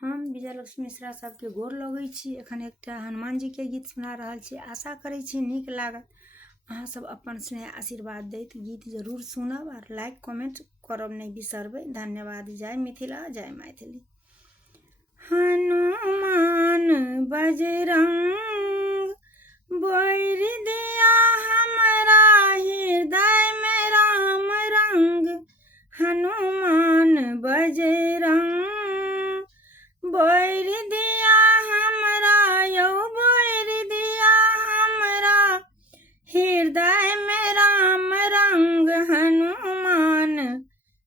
हम विजयलक्ष्मी मिश्रा सबके गोर लगै छी। एखन एकटा हनुमान जी के गीत सुना रहल छी। आशा करै छी नीक लागत। अहाँ सब अपन स्नेह आशीर्वाद दैत गीत जरूर सुनब और लाइक कमेंट करब नहीं बिसरबै। धन्यवाद। जय मिथिला, जय मैथिली। हनुमान बजरंग बोर दिया हमरा हृदय में राम रंग। हनुमान बजरंग बोर दिया हमरा यौ बोर दिया हमरा हृदय में राम रंग। हनुमान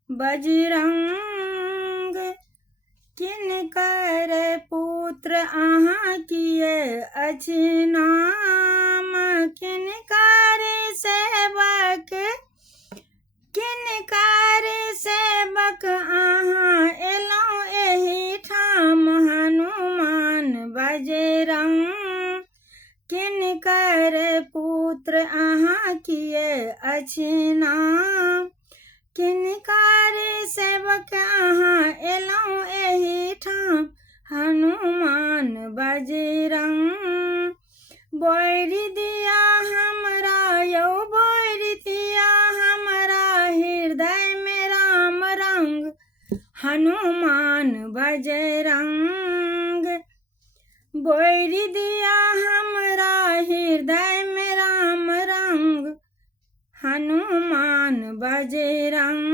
बजरंग किनकर पुत्र अहाँ किए अछि नाम। किनकर सेवक अहाँ एलौं एहि ठाम। हनुमान बजरंग किनकर पुत्र अहाँ किए अछि नाम। किनकर सेवक अहाँ एलौं एहि ठाम। हनुमान बजरंग बोर दिया हमरा यौ बोर दिया हमरा हृदय में राम रंग। हनुमान बजरंग बोर दिया हमरा हृदय में राम रंग। हनुमान बजरंग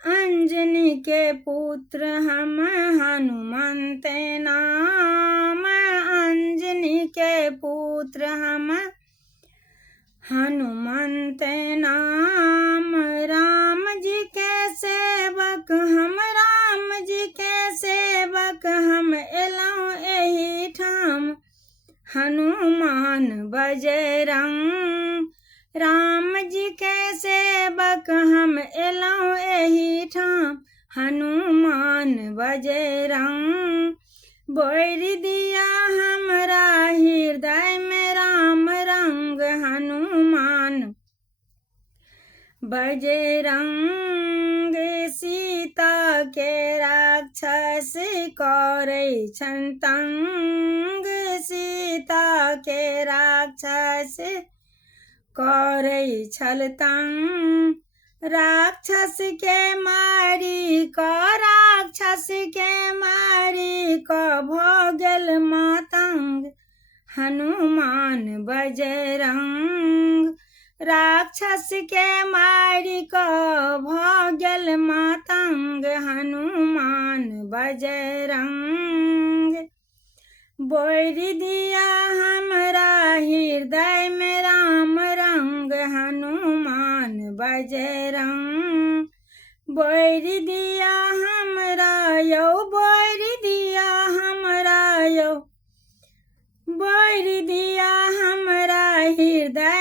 अंजनी के पुत्र हम हनुमंत नाम। अंजनी के पुत्र हम हनुमंत नाम। राम जी के सेवक हम राम जी के सेवक हम एलौं एहि ठाम। हनुमान बजरंग राम जी के सेवक हम एलौं एहि ठाम। हनुमान बजरंग बोर दिया हमरा हृदय में राम रंग। हनुमान बजरंग सीता के राक्षस करै छन तंग। सीता के राक्षस करै छल तंग। राक्षस के मारी भऽ गेल मातंग। हनुमान बजरंग राक्षस के मारी भऽ गेल मातंग। हनुमान बजरंग बोर दिया हमरा हृदय में राम रंग। हनुमान बजरंग बोर दिया हमरा यौ बोर दिया हमरा यौ बोर दिया हमरा हृदय